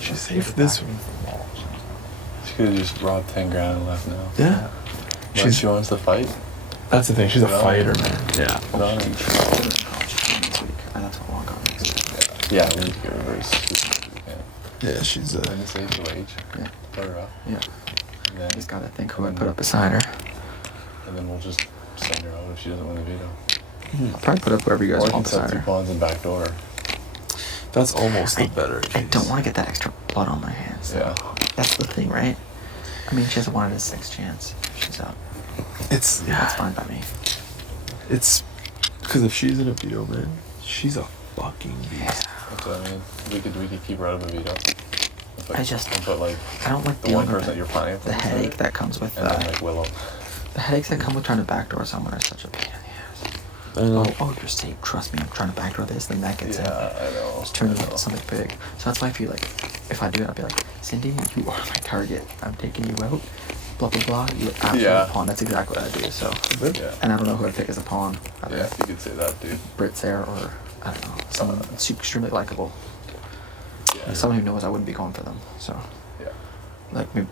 She saved this. She could have just robbed 10 grand and left now. Yeah. She wants to fight. That's the thing. She's a fighter, man. Yeah. That's what I want next. Yeah, we need to get reverse. Yeah, she's a... When you save the wage, Yeah. put her up. Yeah. And then, Just gotta think who I put up beside her. and then we'll just send her out if she doesn't win the veto. I'll probably put up whoever you guys Or we can want set beside 2 her. pawns and backdoor. That's almost the better I case. don't want to get that extra blood on my hands. Yeah. That's the thing, right? I mean, she has a 1 in a 6 chance. She's out. It's... Yeah. That's fine by me. It's... Because if she's in a veto, man, she's a fucking beast. That's what I mean. We could keep her out of a veto. I just... And put, like, I don't like the one dealing person that with you're planning for. the headache that comes with And then, like, Willow. the headaches that come with trying to backdoor someone are such a pain in the ass. I know. Oh, you're safe. Trust me, I'm trying to backdoor this, then that gets in. Yeah, I know. Just turn it into something big. So that's why I feel like if I do it, I'll be like, Cindy, you are my target. I'm taking you out. Blah blah blah. You're absolutely a pawn. That's exactly what I do. So, Yeah. and I don't know who I'd pick as a pawn. Either Yeah, you could say that, dude. Brit Sarah or I don't know, someone extremely likable. Yeah. Someone who knows I wouldn't be going for them. So, Yeah. like maybe,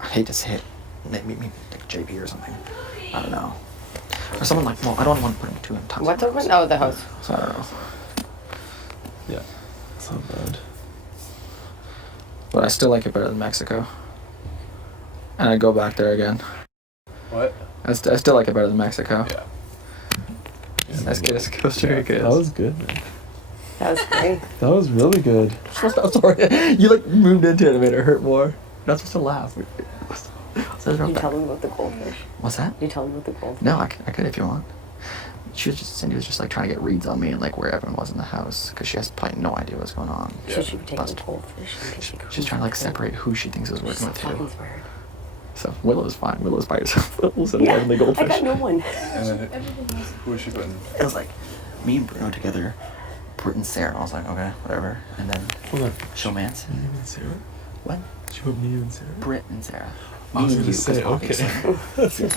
I hate to say it, maybe like JP or something. I don't know. Or someone like, well, I don't want to put him too in toxic. What's open? Oh, the house. So I don't know. Yeah. It's not bad. But I still like it better than Mexico. And I'd go back there again. What? I still like it better than Mexico. Yeah. Let's get us Costa Rica. That was good, man. That was great. That was really good. I'm sorry. You like moved into it and made it hurt more. You're not supposed to laugh. You tell them about the goldfish. What's that? You tell them about the goldfish. No, I could if you want. Cindy was just like trying to get reads on me and like where everyone was in the house because she has probably no idea what's going on. So she would take the Busted. goldfish and take She's trying to like separate who she thinks is working with fucking who. weird. So Willow's fine. Willow's by herself. Willow's in Yeah, the goldfish. I got no one. And then who was she putting? It was like me and Bruno together, Britt and Sarah. I was like, okay, whatever. And then Hold on. Showmance. Me and Sarah? What? She put me and Sarah? Britt and Sarah. I was Me and gonna you, say, 'cause okay. obviously-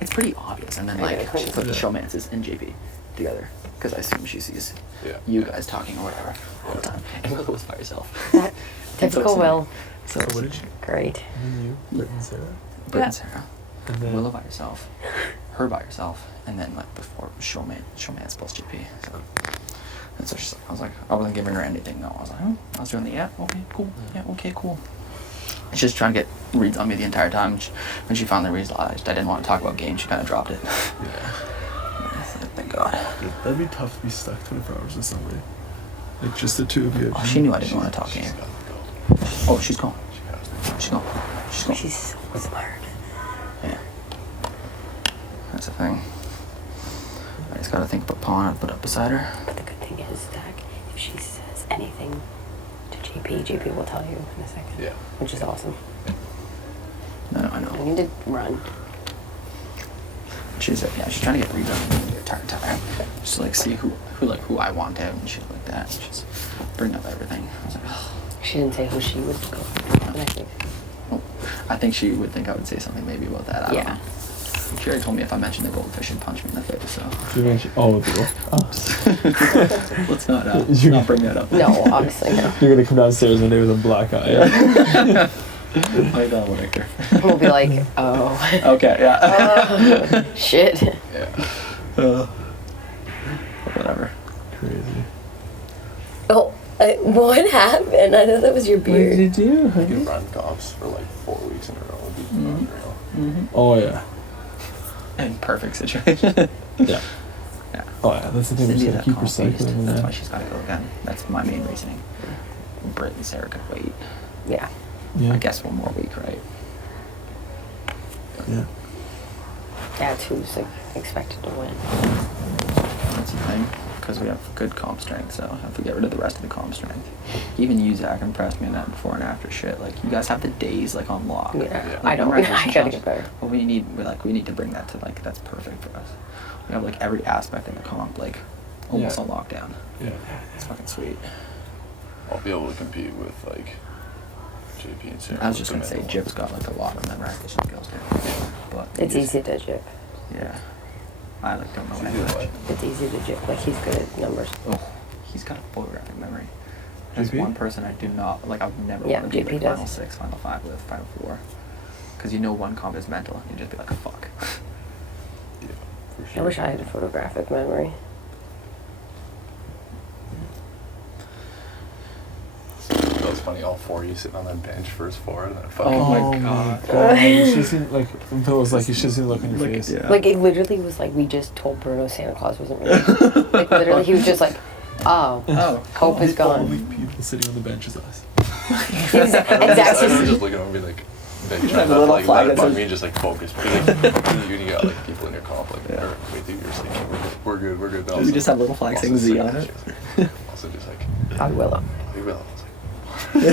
It's pretty obvious. And then I like gotta she put Yeah. Showmances and JP together because I assume she sees Yeah. you guys talking or whatever all the time. And Willow was by herself. That And so typical it's Will. So What did she? Great. Me and you, Britt and Sarah? Britt Yeah. and Sarah. And then... Willow by herself, her by herself, and then like before Showmance plus JP. So, and so she's like, I was like, I wasn't giving her anything though. I was like, oh, I was doing the okay, cool, yeah, okay, cool. She's just trying to get reads on me the entire time. When she finally realized I didn't want to talk about games, she kind of dropped it. Yeah. Thank God. That'd be tough to be stuck 24 hours with somebody. Like just the two of you. Oh, she knew I didn't want to talk game. Oh, she's gone. She's gone. She's gone. She's so smart. Yeah. That's the thing. I just gotta think about pawn I'd put up beside her. But the good thing is that if she says anything to JP will tell you in a second. Yeah. Which is awesome. No, I I know. need to run. She's she's trying to get reads on me the entire time. Just to like see who I want out and shit like that. She's bringing up everything. I was like, oh. She didn't say who she would go. And I think. Oh. I think she would think I would say something maybe about that. I don't know. She already told me if I mentioned the goldfish, she'd punch me in the face. So She mentioned... Oh, the let's not bring that up. No, obviously no. You're gonna come downstairs one day with a black eye. I don't want to. We'll be like, oh. Okay, yeah. Oh, shit. Yeah. Whatever. Crazy. Oh, what happened? I thought that was your What did beard. you do, You honey? can run cops for like 4 weeks in a row. It'd be unreal. Oh, yeah. In perfect situation. Yeah. Yeah. Oh, yeah. That's the thing. We're just Cindy's gonna a keep calm beast. recycling That's that. why she's got to go again. That's my main reasoning. Britt and Sarah could wait. Yeah. Yeah. I guess one more week, right? Yeah. That's who's like, expected to win. That's the thing. Because we have good comp strength, so if we get rid of the rest of the comp strength. Even you, Zach, impressed me in that before and after shit. Like, you guys have the days, like, on lock. Yeah. Like, I don't. remember I gotta get better. Well, we need to bring that to, like, that's perfect for us. We have, like, every aspect in the comp, like, almost Yeah. on lockdown. Yeah. It's fucking sweet. I'll be able to compete with like JP and Sarah. I was just with gonna the say, middle Jib's got, like, a lot of memorization skills, too. But It's he just- easy to jip. Yeah. I, like, don't know It's easy any to of that what? shit. It's easy to jip. Like, he's good at numbers. Oh, he's got a photographic memory. There's JP? one person I do not like. I would never Yeah, want to be JP like does. final 6, final 5 with, final 4, because you know one comp is mental. You just be like, fuck. Yeah, for I sure. wish I had a photographic memory. That was funny. All 4 of you sitting on that bench, first 4, and then fucking. Oh my God. You should have seen, like, Bill was like, you should have seen the look on your Look, face. yeah. Like, it literally was like we just told Bruno Santa Claus wasn't real. Like, literally, he was just like, oh, Oh, hope is The only gone. people sitting on the bench is us. He was, I and Zach's remember just just, looking over and be like, they Just trying have a not to little like flag let it that bug says- me and just like focus. Because like, you got like people in your comp like, Yeah. or wait, dude, you're sleeping. We're good. We're good. But We also- just have little flag also saying Z just, on like, it. Also just like, Bobby Willow. we will. I was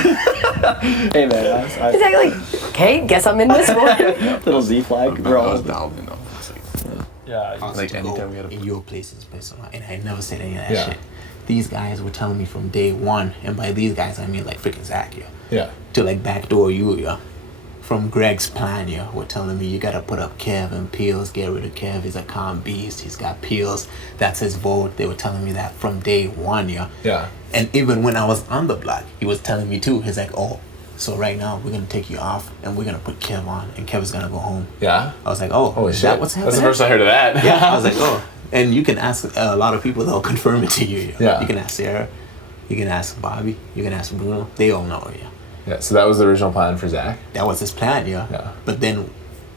like, Hey man, He's like, okay, guess I'm in this one. little Z flag. We're I all was down, you know. It's like, Yeah. Like, to anytime go we had a- in your places, personal, and I never said any of that Yeah. shit. These guys were telling me from day one, and by these guys I mean like freaking Zach, yeah, Yeah. to like backdoor you, yeah. From Greg's plan, yeah, were telling me you gotta put up Kev and Peels, get rid of Kev. He's a calm beast. He's got Peels. That's his vote. They were telling me that from day one, yeah. Yeah. And even when I was on the block, he was telling me too. He's like, oh, so right now we're gonna take you off and we're gonna put Kev on, and Kev is gonna go home. Yeah. I was like, oh, Holy is shit. that what's happening? That's the first I heard of that. Yeah, I was like, oh. And you can ask a lot of people, they'll confirm it to you. Yeah. You can ask Sarah, you can ask Bobby, you can ask Bruno. They all know, yeah. Yeah. So that was the original plan for Zach. That was his plan, yeah. Yeah. But then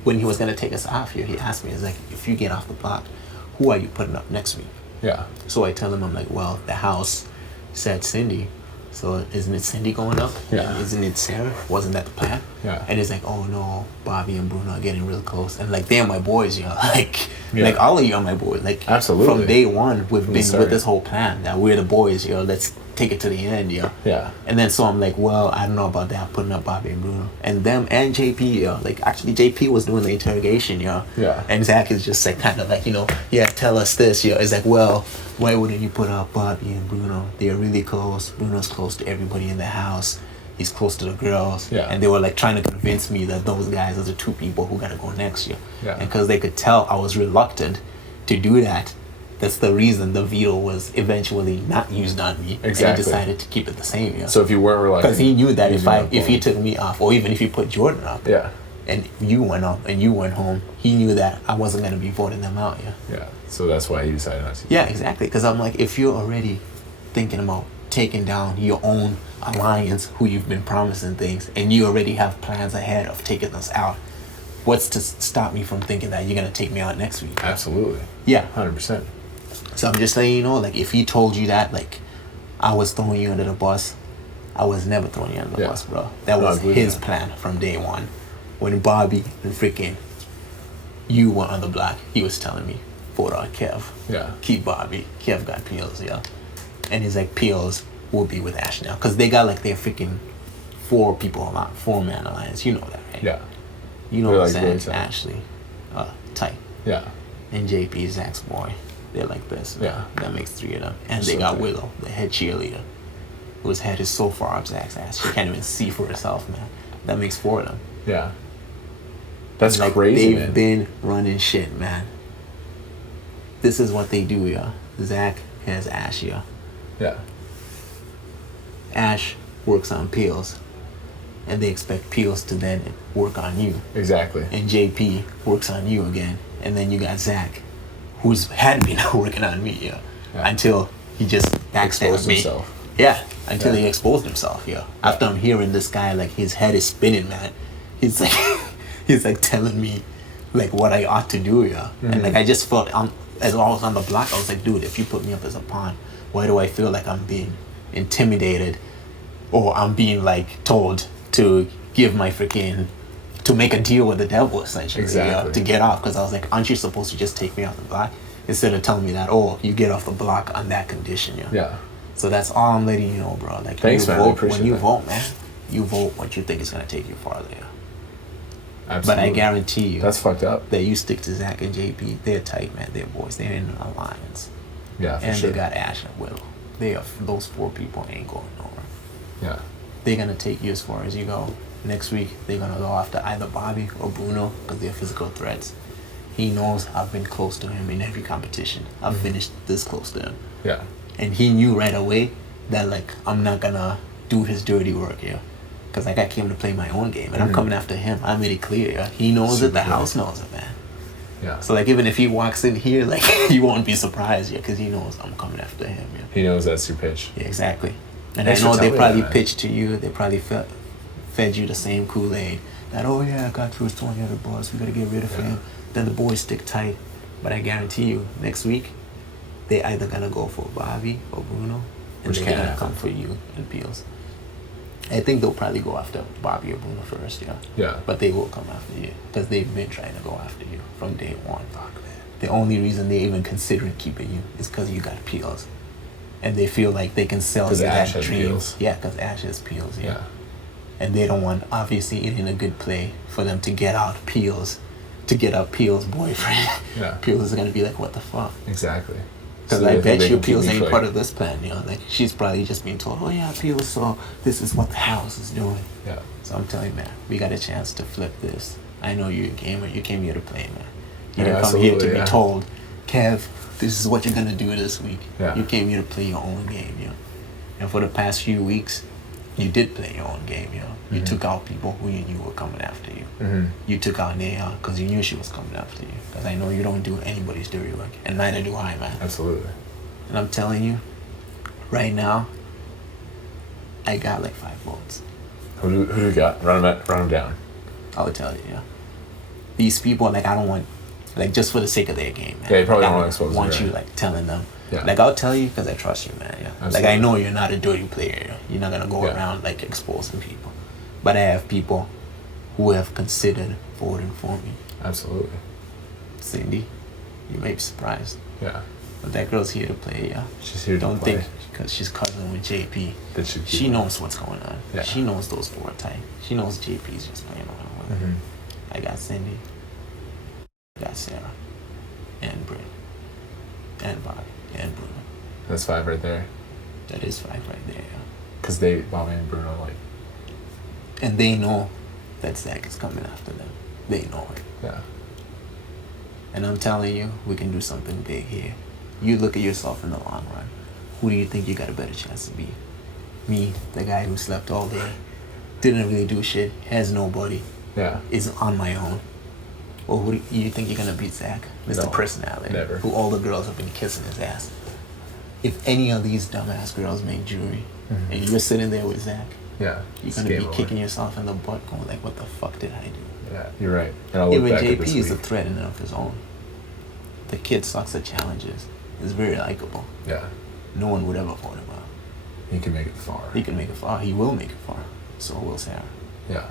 when he was going to take us off here, he asked me, he's like, if you get off the block, who are you putting up next week? Yeah. So I tell him, I'm like, well, the house said Cindy. So isn't it Cindy going up? Yeah. And isn't it Sarah? Wasn't that the plan? Yeah. And he's like, oh no, Bobby and Bruno are getting real close. And like, they're my boys, yeah. Yeah. Like all of you are my boys. Like Absolutely. from day one, we've From been the start. with this whole plan that we're the boys, yo. Let's take it to the end, yo. Yeah. And then so I'm like, well, I don't know about that, putting up Bobby and Bruno. And them and JP, yo. Like actually JP was doing the interrogation, yo. Yeah. And Zach is just like kind of like, you know, yeah, tell us this, yo. It's like, well, why wouldn't you put up Bobby and Bruno? They're really close. Bruno's close to everybody in the house. He's close to the girls. Yeah. And they were like trying to convince me that those guys are the 2 people who gotta go next year. Yeah. And because they could tell I was reluctant to do that, that's the reason the veto was eventually not used on me. And Exactly. he decided to keep it the same, yeah. So if you weren't reluctant, Because he knew that you'd if he be took me off, or even if he put Jordan up, Yeah. and you went up and you went home, he knew that I wasn't gonna be voting them out, yeah. Yeah. So that's why he decided not to. Yeah, exactly. Because I'm like, if you're already thinking about taking down your own alliance, who you've been promising things, and you already have plans ahead of taking us out, what's to stop me from thinking that you're gonna take me out next week? Absolutely. Yeah. 100%. So I'm just letting you know, like, if he told you that, like, I was throwing you under the bus, I was never throwing you under the Yeah. bus, bro. That No, I was believe his that. plan from day one. When Bobby and freaking you were on the block, he was telling me, vote on Kev. Yeah. Keep Bobby. Kev got Peels, yeah. And he's like, Peels will be with Ash now. Because they got like their freaking 4-man alliance. You know that, right? Yeah. You know They're, what like, I'm really saying? tight. Ashley, tight. Yeah. And JP, Zach's boy. They're like this. Yeah. That makes 3 of them. And they So got tight. Willow, the head cheerleader, whose head is so far up Zach's ass. She can't even see for herself, man. That makes 4 of them. Yeah. That's Like, crazy, they've man. been running shit, man. This is what they do, yeah. Zach has Ash, yeah. Yeah. Ash works on Peels, and they expect Peels to then work on you. Exactly. And JP works on you again, and then you got Zach, who's had been working on me, yeah, Yeah. until he just backstabbed Exposed me. himself. Yeah, until Yeah. he exposed himself, yeah. After I'm hearing this guy, like, his head is spinning, man. He's like, he's like telling me, like, what I ought to do, yeah. And like, I just felt, as I was on the block, I was like, dude, if you put me up as a pawn, why do I feel like I'm being intimidated, or I'm being like told to give my freaking, to make a deal with the devil, essentially, Exactly. to get off? Because I was like, aren't you supposed to just take me off the block, instead of telling me that, oh, you get off the block on that condition, yeah. Yeah. So that's all I'm letting you know, bro. Like, Thanks, you man. I vote, appreciate when you that. vote, man, you vote what you think is gonna take you farther, yeah. Absolutely. But I guarantee you That's fucked up. that you stick to Zach and JP, they're tight, man. They're boys. They're in an alliance, Yeah, for and sure. they got Ash and Willow. They are, those 4 people ain't going nowhere. Yeah. They're gonna take you as far as you go. Next week, they're gonna go after either Bobby or Bruno because they're physical threats. He knows I've been close to him in every competition. I've finished this close to him. Yeah. And he knew right away that like I'm not gonna do his dirty work, yeah. Cause like I came to play my own game, and I'm coming after him. I made it clear, yeah. He knows it. The house knows it, man. Yeah. So like even if he walks in here, like you won't be surprised, yeah, cause he knows I'm coming after him, yeah. He knows that's your pitch. Yeah, exactly. And Thanks I know for they telling me probably that. pitched to you. They probably fed you the same Kool-Aid. That, oh yeah, Godfrey's telling the boss, we gotta get rid of him. Then the boys stick tight. But I guarantee you, next week, they either gonna go for Bobby or Bruno, and Which they're can't gonna happen. come for you and Peels. I think they'll probably go after Bobby or Bruno first, yeah. Yeah. But they will come after you because they've been trying to go after you from day one. Fuck, man. The only reason they even consider keeping you is because you got Peels, and they feel like they can sell you 'Cause that Ash has dream. Peels. Yeah, because Ash has Peels. Yeah. Yeah. And they don't want, obviously, it ain't a good play for them to get out Peels, boyfriend. Yeah. Peels is gonna be like, what the fuck? Exactly. Because So I they think bet they you can keep Peels me ain't for, part like- of this plan, you know. Like she's probably just being told, oh yeah, Peels, so this is what the house is doing. Yeah. So I'm telling you, man, we got a chance to flip this. I know you're a gamer. You came here to play, man. You Yeah, didn't come here to absolutely, be yeah. told, Kev, this is what you're gonna do this week. Yeah. You came here to play your own game, you know. And for the past few weeks, you did play your own game, you know. You took out people who you knew were coming after you. Mm-hmm. You took out Neha because you knew she was coming after you. Because I know you don't do anybody's dirty work, and neither do I, man. Absolutely. And I'm telling you, right now, I got like 5 votes. Who do you got? Run them down. I would tell you, yeah. These people, like, I don't want, like, just for the sake of their game, man. Yeah, you probably Like, don't I wanna expose them, want you, right? like, telling them. Yeah. Like, I'll tell you because I trust you, man, yeah. Like, Absolutely. I know you're not a dirty player. Yeah? You're not going to go Yeah. around, like, exposing people. But I have people who have considered voting for me. Absolutely. Cindy, you may be surprised. Yeah. But that girl's here to play, yeah. She's here to Don't play. think because she's cousin with JP. That should be- She knows what's going on. Yeah. She knows those 4 type. She knows JP's just playing around with her. Mhm. I got Cindy, I got Sarah, and Britt, and Bobby, and Bruno. That's 5 right there. That is 5 right there, yeah. Because Bobby and Bruno, like, And they know that Zach is coming after them. They know it. yeah. And I'm telling you, we can do something big here. You look at yourself in the long run. Who do you think you got a better chance to be? Me, the guy who slept all day, didn't really do shit, has nobody, Yeah. is on my own. Or who do you think you're gonna beat Zach? Mr. No, Personality. never. Who all the girls have been kissing his ass. If any of these dumbass girls make jewelry, and you're sitting there with Zach, Yeah. you're It's gonna be game over. kicking yourself in the butt going like, what the fuck did I do? Yeah, you're right. And I'll look Even back at JP this is a week. threat in and of his own. The kid sucks at challenges. Is very likable. Yeah. No one would ever vote him out. He can make it far. He can make it far. He will make it far. So will Sarah. Yeah.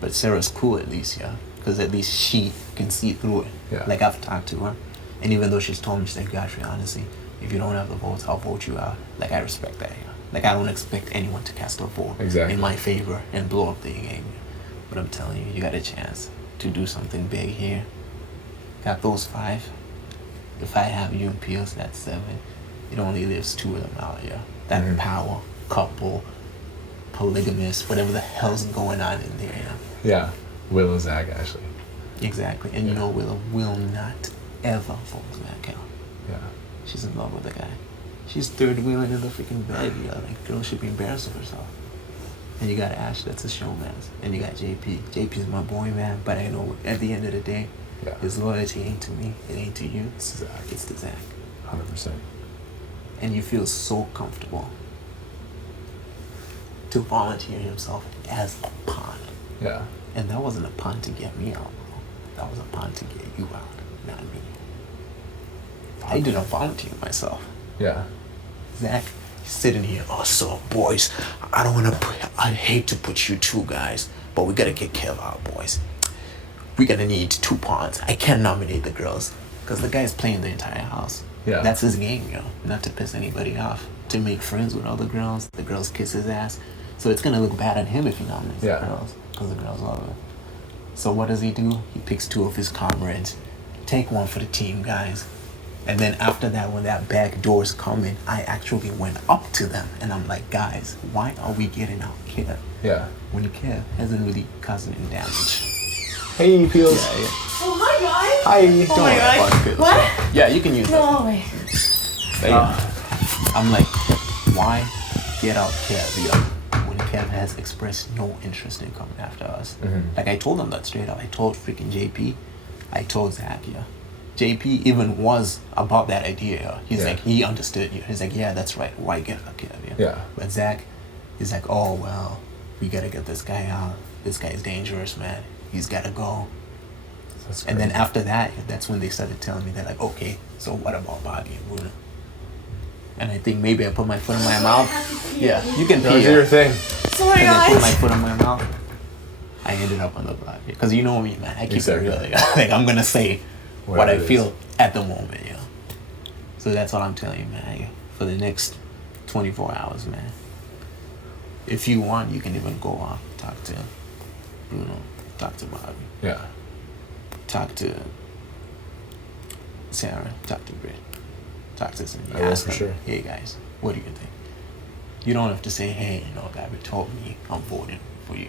But Sarah's cool at least, yeah. Because at least she can see through it. Yeah. Like I've talked to her. And even though she's told me, she's like, Godfrey, honestly, if you don't have the votes, I'll vote you out. Like I respect that, yeah. Like I don't expect anyone to cast a vote Exactly. in my favor and blow up the game. But I'm telling you, you got a chance to do something big here. Got those 5. If I have you and Peels, that's 7. It only leaves 2 of them out, yeah. That Mhm. power, couple, polygamous, whatever the hell's going on in there, yeah. Yeah. Will and Zach, actually. Exactly. And you Yeah. know Willow will not ever vote Zach out. Yeah. She's in love with the guy. She's third wheeling in the freaking bed, yeah. Like girl should be embarrassed of herself. And you got Ash, that's a showman. And you got JP. JP's my boy, man. But I know at the end of the day, Yeah. his loyalty ain't to me. It ain't to you. It's Zach. It's to Zach. 100%. And you feel so comfortable to volunteer himself as a pawn. Yeah. And that wasn't a pawn to get me out, bro. That was a pawn to get you out, not me. I didn't volunteer myself. Yeah. Zach, sitting here, oh, so boys, I hate to put you 2 guys, but we gotta get Kev out, boys. We're gonna need 2 pawns. I can't nominate the girls, because the guy's playing the entire house. Yeah. That's his game, yo. Not to piss anybody off. To make friends with other girls, the girls kiss his ass. So it's gonna look bad on him if he nominates Yeah. the girls, because the girls love it. So what does he do? He picks 2 of his comrades. Take 1 for the team, guys. And then after that, when that back door's coming, I actually went up to them and I'm like, guys, why are we getting out Kev? Yeah. When Kev hasn't really caused any damage. Hey, Peels. Yeah. Oh my god! Hi. Oh my god! What? Yeah, you can use that. No way. I'm like, why get out Kev, yeah. When Kev has expressed no interest in coming after us. Like I told him that straight up. I told freaking JP. I told Zach, yeah. JP even was about that idea, yeah. He's Yeah. like, he understood, yeah. He's like, yeah, that's right. Why get out Kev, yeah. Yeah. But Zach, he's like, oh, well, we gotta get this guy out. This guy's dangerous, man. He's gotta go. That's And then crazy. after that, that's when they started telling me, they're like, okay, so what about Bobby and Bruno? And I think maybe I put my foot in my mouth. Yeah, you can That was pee. your thing. And I put my foot in my mouth. I ended up on the block. Because you know me, man. I keep it Exactly. real. Like, I'm going to say what Whatever I it is. feel at the moment, yeah. So that's what I'm telling you, man. For the next 24 hours, man. If you want, you can even go out, talk to Bruno, talk to Bobby, Yeah. talk to Sarah, talk to Britt, talk to Cindy. I will Ask for them, sure. hey guys, what do you think? You don't have to say, hey, you know, Gabby told me I'm voting for you.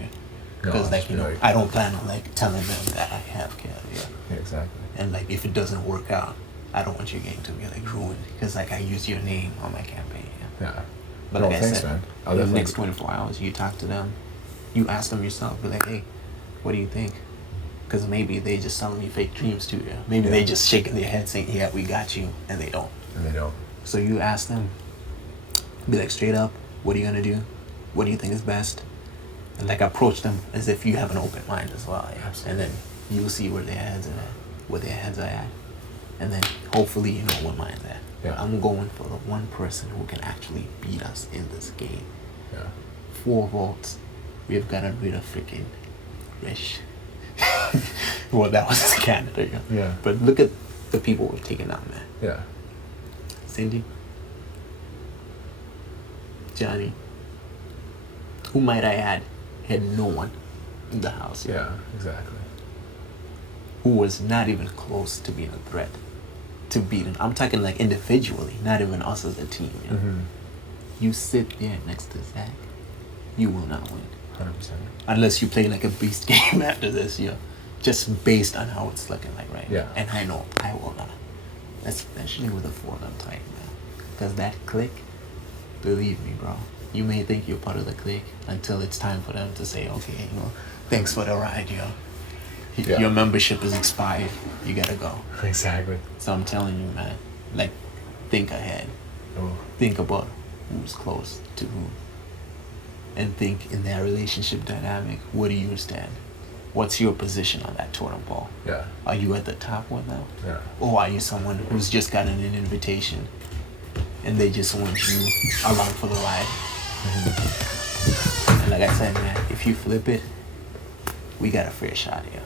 Because, like, you know, I don't plan on, like, telling them that I have Kev, yeah. Yeah, exactly. And, like, if it doesn't work out, I don't want your game to be, like, ruined. Because, like, I use your name on my campaign, yeah. Yeah. But No, like I thanks, said, man. I'll in the definitely- next 24 hours, you talk to them, you ask them yourself, be like, hey, what do you think? Because maybe they just telling you fake dreams to you. Maybe they Yeah. just shaking their head saying, yeah, we got you, and they don't. And they don't. So you ask them, be like, straight up, what are you gonna do? What do you think is best? And like approach them as if you have an open mind as well. Yeah? And then you'll see where their heads are at, where their heads are at. And then hopefully you know where mine's at. Yeah. I'm going for the one person who can actually beat us in this game. Yeah. 4 votes. We've gotten rid of freaking Rich. Well, that was his candidate. Yeah. Yeah. But look at the people we've taken out, man. Yeah. Cindy, Johnny, who might I add, had no one in the house. Yeah. Exactly. Who was not even close to being a threat to beating. I'm talking like individually, not even us as a team. Yeah? You sit there next to Zach, you will not win. 100%. Unless you play like a beast game after this, yeah. Just based on how it's looking like right Yeah. now. And I know I will not. Especially with the 4 of them tight, man. Because that click, believe me, bro. You may think you're part of the click until it's time for them to say, okay, you know, thanks for the ride, yo. Yeah. Your membership is expired. You gotta go. Exactly. So I'm telling you, man, like, think ahead. Oh. Think about who's close to who. And think in that relationship dynamic, where do you stand? What's your position on that totem pole? Yeah. Are you at the top one now? Yeah. Or are you someone who's just gotten an invitation and they just want you along for the ride? And like I said, man, if you flip it, we got a fair shot here.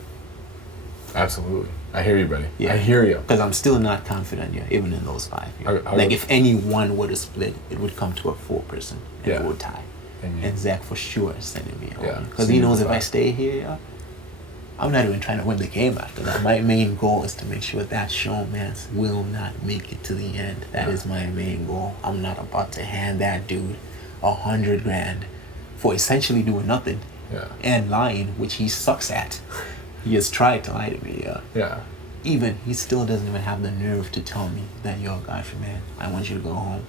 Absolutely. I hear you, buddy. Yeah. I hear you. Because I'm still not confident yet, even in those 5. Yeah. I Like, would- if any one were to split, it would come to a 4-person and Yeah. it would tie. And you- And Zach for sure is sending me home. Yeah, Because so he you knows if I five. stay here, yeah, I'm not even trying to win the game after that. My main goal is to make sure that showman will not make it to the end. That is my main goal. I'm not about to hand that dude $100,000 for essentially doing nothing Yeah. and lying, which he sucks at. He has tried to lie to me, yeah. Yeah. Even, he still doesn't even have the nerve to tell me that, yo, Godfrey, man, I want you to go home.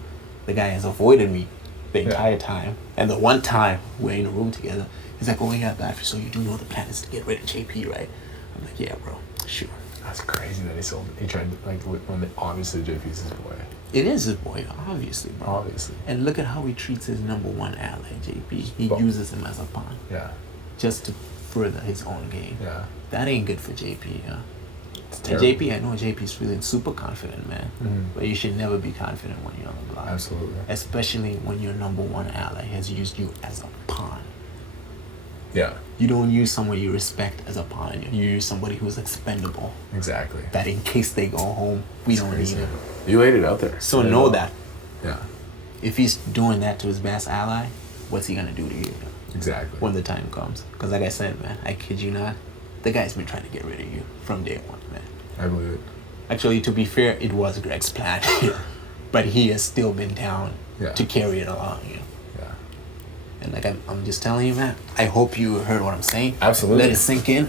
The guy has avoided me the Yeah. entire time. And the one time we're in a room together, he's like, oh, yeah, Godfrey, so you do know the plan is to get rid of JP, right? I'm like, yeah, bro, sure. That's crazy that he tried to, like, when obviously JP's his boy. It is his boy, obviously, bro. Obviously. And look at how he treats his number 1 ally, JP. He Well- uses him as a pawn Yeah. just to further his own game. Yeah. That ain't good for JP, yeah. It's And terrible. JP, I know JP's feeling super confident, man. Mhm. But you should never be confident when you're on the block. Absolutely. Especially when your number 1 ally has used you as a pawn. Yeah. You don't use someone you respect as a pawn. You use somebody who's expendable. Exactly. That in case they go home, we It's don't crazy. need him. You laid it out there. So I know that. Yeah. If he's doing that to his best ally, what's he gonna do to you Exactly. when the time comes? Because like I said, man, I kid you not, the guy's been trying to get rid of you from day 1, man. I believe it. Actually, to be fair, it was Greg's plan. But he has still been down Yeah. to carry it along, you know. Yeah. And like I'm just telling you, man, I hope you heard what I'm saying. Absolutely. Let it sink in.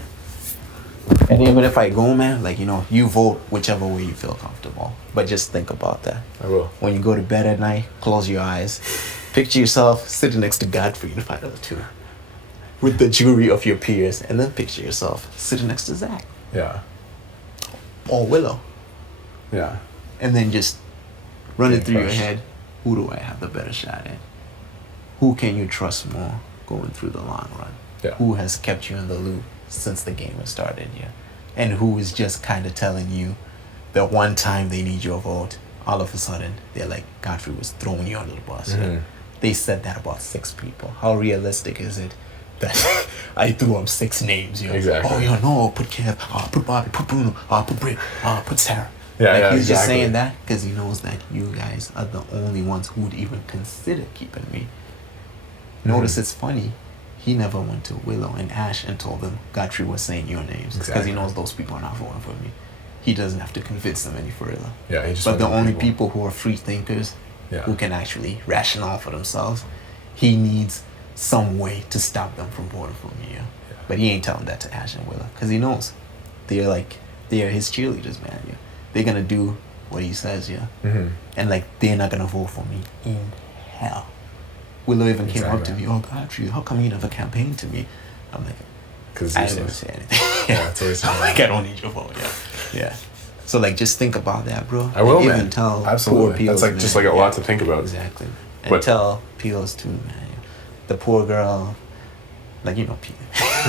And even if I go, man, like, you know, you vote whichever way you feel comfortable. But just think about that. I will. When you go to bed at night, close your eyes Picture yourself sitting next to Godfrey in Final 2 with the jury of your peers, and then picture yourself sitting next to Zach Yeah. or Willow, Yeah. and then just run it Get through your crushed. head. Who do I have the better shot at? Who can you trust more going through the long run? Yeah. Who has kept you in the loop since the game has started? Yeah, and who is just kind of telling you that one time they need your vote, all of a sudden they're like, Godfrey was throwing you under the bus. Yeah? Mhm. They said that about 6 people. How realistic is it that I threw up 6 names? You know? Exactly. Oh, you no, put Kev, put Bobby, put Bruno, put Britt, put Sarah. Yeah, like, yeah, he's just exactly. saying that because he knows that you guys are the only ones who would even consider keeping me. Notice it's funny. He never went to Willow and Ash and told them Godfrey was saying your names because Exactly. he knows those people are not voting for me. He doesn't have to convince them any further. Yeah, he just But the wanted only people who are free thinkers, Yeah. who can actually rationale for themselves, he needs some way to stop them from voting for me. Yeah? But he ain't telling that to Ash and Willow because he knows they're his cheerleaders, man. Yeah? They're gonna do what he says, yeah. Mm-hmm. And like they're not gonna vote for me in hell. Willow even came up to Exactly. me, oh Godfrey, how come you never campaigned to me? I'm like, Because I didn't say anything. Yeah, it's always I'm like, I don't need your vote. Yeah, yeah. So like, just think about that, bro. I will, And man. even tell Absolutely. poor Peels, That's like just man, like a lot to think about. Exactly. And But- tell Peels too, man. The poor girl, like Peels.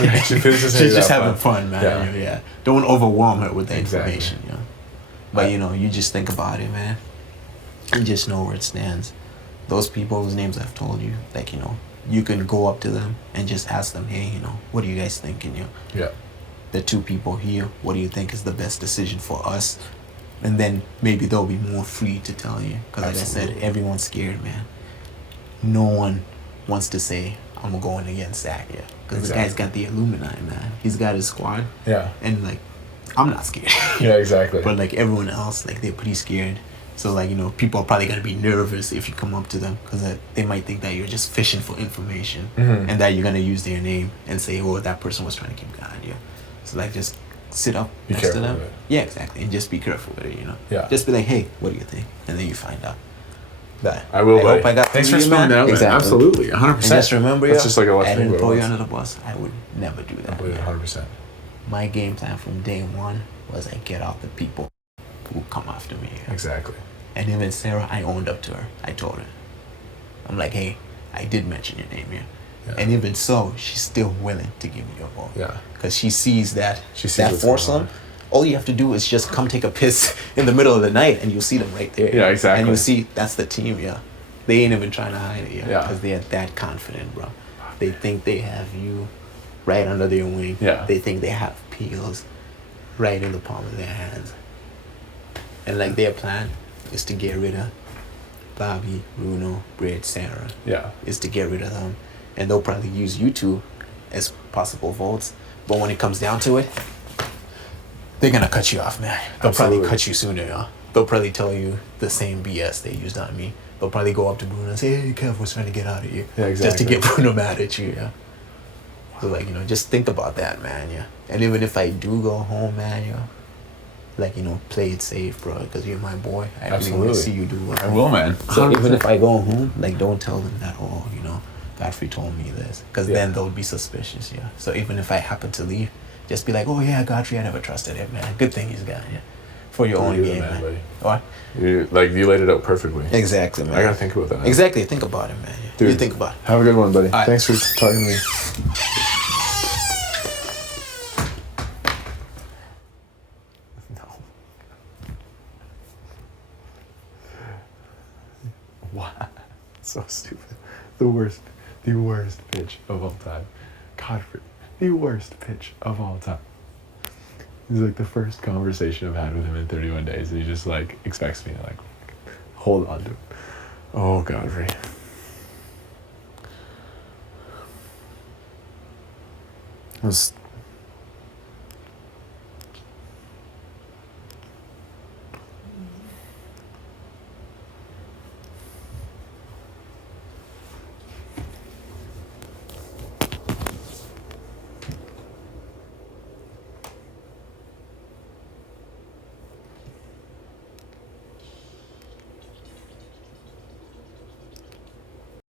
Yeah, she finishes She's just that having fun, man. Yeah. Yeah. Don't overwhelm her with the Exactly. information, But you just think about it, man. And just know where it stands. Those people whose names I've told you, like, you can go up to them and just ask them, hey, what do you guys think? Yeah. The 2 people here, what do you think is the best decision for us? And then maybe they'll be more free to tell you. Because like I said, Absolutely. everyone's scared, man. No one wants to say, I'm going against Zach, yeah. Because the guy's got the Illuminati, man. He's got his squad. Yeah. And, like, I'm not scared. Yeah, exactly. But, like, everyone else, like, they're pretty scared. So, like, people are probably going to be nervous if you come up to them. Because they might think that you're just fishing for information. Mhm. And that you're going to use their name and say, oh, that person was trying to keep God, yeah. So, like, just sit up Be next to careful them. with it. Yeah, exactly. And just be careful with it, Yeah. Just be like, hey, what do you think? And then you find out. But I will, buddy. hope I got Thanks through for you, spelling man. that out, man. Exactly. Absolutely, 100%. And just remember, That's just like a lot to I think didn't about. throw you under the bus. I would never do I that. believe it man. 100%. My game plan from day one was I get off the people who come after me. Exactly. And even Sarah, I owned up to her. I told her. I'm like, hey, I did mention your name here. Yeah. And even so, she's still willing to give me your vote. Yeah. Because she sees that She sees that what's going foursome. on. All you have to do is just come take a piss in the middle of the night and you'll see them right there. Yeah, exactly. And you'll see that's the team, yeah. They ain't even trying to hide it, Yeah. Because they're that confident, bro. They think they have you right under their wing. Yeah. They think they have Peels right in the palm of their hands. And like their plan is to get rid of Bobby, Bruno, Britt, Sarah. Yeah. Is to get rid of them. And they'll probably use you two as possible votes. But when it comes down to it, they're gonna cut you off, man. They'll Absolutely. probably cut you sooner, yeah. They'll probably tell you the same BS they used on me. They'll probably go up to Bruno and say, hey, Kev was trying to get out of here. Yeah, Just to exactly. get Bruno mad at you, yeah. So, like, just think about that, man, yeah. And even if I do go home, man, yeah, like, play it safe, bro, because you're my boy. I really want Absolutely. to see you do well. I will, man. So even if I go home, like, don't tell them that, oh, Godfrey told me this. Because Yeah. then they'll be suspicious, yeah. So even if I happen to leave, just be like, oh, yeah, Godfrey, I never trusted him, man. Good thing he's got, yeah. For your own You're the game, man, man. buddy. What? You laid it out perfectly. Exactly, man. I gotta think about that. Exactly. Think about it, man. Dude, You think about it. Have a good one, buddy. All right. Thanks for talking to me. No. What? So stupid. The worst pitch of all time. Godfrey, the worst pitch of all time. It's like the first conversation I've had with him in 31 days. And he just expects me to hold on to it. Oh, Godfrey. It was